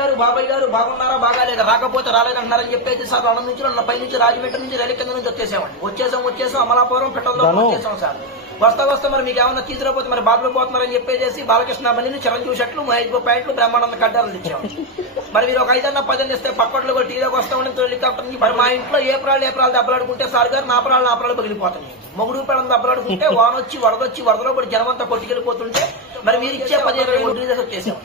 గారు బాబాయ్ గారు బాగున్నారా బాగాలేదా రాకపోతే రాలేదంటున్నారని చెప్పేసి సార్ అన్న నుంచి పై నుంచి రాజమండ్రి నుంచి రైలు కింద నుంచి వచ్చేసామండి వచ్చేసాం వచ్చేసాం అమలాపురం పెట్టడంలో ధను. వచ్చేసాం సార్ వస్తా వస్తా మరి మీకు ఏమన్నా తీసుకురాపోతే మరి బాబులో పోతున్నారని చెప్పేసి బాలకృష్ణ బండిని చిరంజీవి షర్ట్లు మహేష్ ప్యాంట్లు బ్రహ్మానంద కడ్డాలు ఇచ్చాం మరి మీరు ఒక ఐదన్న పదని ఇస్తే పక్కట్లో కూడా టీలోకి వస్తామని హెలికాప్టర్ మరి మా ఇంట్లో ఏ ప్రాళ్ళు ఏ ప్రాళ్ళు దెబ్బలాడుకుంటే సార్ గారు నా ప్రాళ్ళు నా ప్రాళ్ళు పగిలిపోతున్నాయి. మొగుడు ప్రాణం దెబ్బలాడుకుంటే వాన వచ్చి వరదొచ్చి వరదలో పడి జనమంతా కొట్టుకెళ్ళిపోతుంటే మరి మీరు ఇచ్చే పదిహేను వేలు వడ్డీ వచ్చేసాం.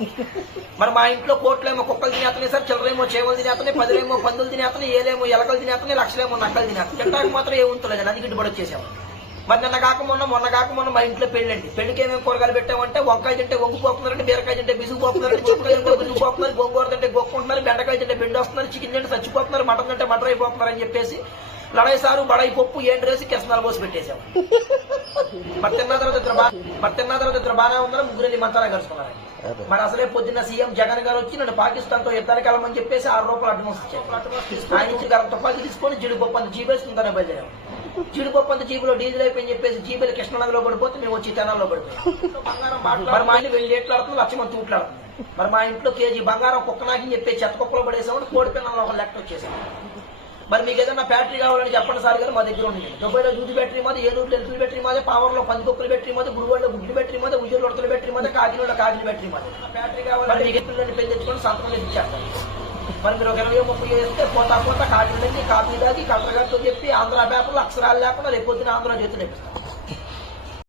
మరి మా ఇంట్లో కోట్లేమో కుక్కలు తినేతనే సార్ చిల్లరేమో చేవలు తినేతనే పదిలేమో పందులు తినేతనే ఏలేమో ఎలకలు తినేతనే లక్షలేమో నక్కలు తినేస్తున్నాయి. తింటానికి మాత్రం ఏ ఉంటలేదు అది గిట్టుబడి వచ్చేసాము మరి నిన్న కాక మొన్న మొన్న కాక మొన్న మా ఇంట్లో పెళ్ళండి. పెళ్ళికి ఏమేమి కూరగాయలు పెట్టామంటే వంకాయ తింటే వంగు పోతున్నారంటే బీరకాయ తింటే బిసుగు పోతున్నారు చిక్కుకాయ తింటే బిసుగు పోతున్నారు గోంగూర తింటే గోక్కుంటున్నారు బెండకాయ తింటే బెండి వస్తున్నారు చికెన్ తింటే చచ్చిపోతున్నారు మటన్ తింటే మటర్ అయిపోతున్నారు అని చెప్పేసి లడాయి సారు బడాయి పప్పు ఏంటి రేసి కెసనాలు పోసి పెట్టేశాం. మరి తిన్న తర్వాత ఇద్దరు బా మరి తిన్న తర్వాత ఇద్దరు బాగానే ఉన్నారు? ముగ్గురు మంత్రాలు కలుసుకున్నారు మరి అసలే పొద్దున్న సీఎం జగన్ గారు వచ్చి నన్ను పాకిస్తాన్తో యుద్ధానికి వెళ్ళమని చెప్పేసి ఆరు రూపాయలు అడ్వాన్స్ ఇచ్చారు. ఆయన నుంచి గరం తుపాకీ తీసుకొని జీడిపప్పు అంత జీబేసుకుంటానే బయలుదేరాం. జీడిపప్పు అంత జీబులో డీజిల్ అయిపోయి చెప్పేసి జీబులు కృష్ణనదిలో పడిపోతే మేము వచ్చి తెనాల్లో పడిపోయాం. మరి మా ఇంట్లో వెళ్ళి ఎట్లాడుతుంది లక్ష మంది తూట్లాడుతుంది మరి మా ఇంట్లో కేజీ బంగారం కుక్క నాకి చెప్పి చెత్త కుక్కలో పడేసామని కోడి పిల్లలు ఒక లెక్క వచ్చేసాం మరి మీకు ఏదైనా బ్యాటరీ కావాలని చెప్పండి సార్ గారు మా దగ్గర ఉంది. దుబాయ్లో దూది బ్యాటరీ మాది ఏలూరులో ఎలుకల బ్యాటరీ మాది పావర్లో పందికొక్కుల బ్యాటరీ మాది గుడివాడలో గుడ్లు బ్యాటరీ మాది ఉడతల బ్యాటరీ మాది కాకినాడలో కాకిన బ్యాటరీ మాది. బ్యాటరీ పిల్లల్ని పెళ్ళి తెచ్చుకొని సంతకం ఇచ్చేస్తాను మరి మీరు ఒక ఇరవై ముప్పై వేస్తే పోతా పోతా కాకినాడ నుంచి కాపీ దాకి కలెక్టర్ గారితో చెప్పి ఆంధ్ర పేపర్లు అక్షరాలు లేకుండా రేపు ఆంధ్ర చేతులు ఇప్పిస్తాం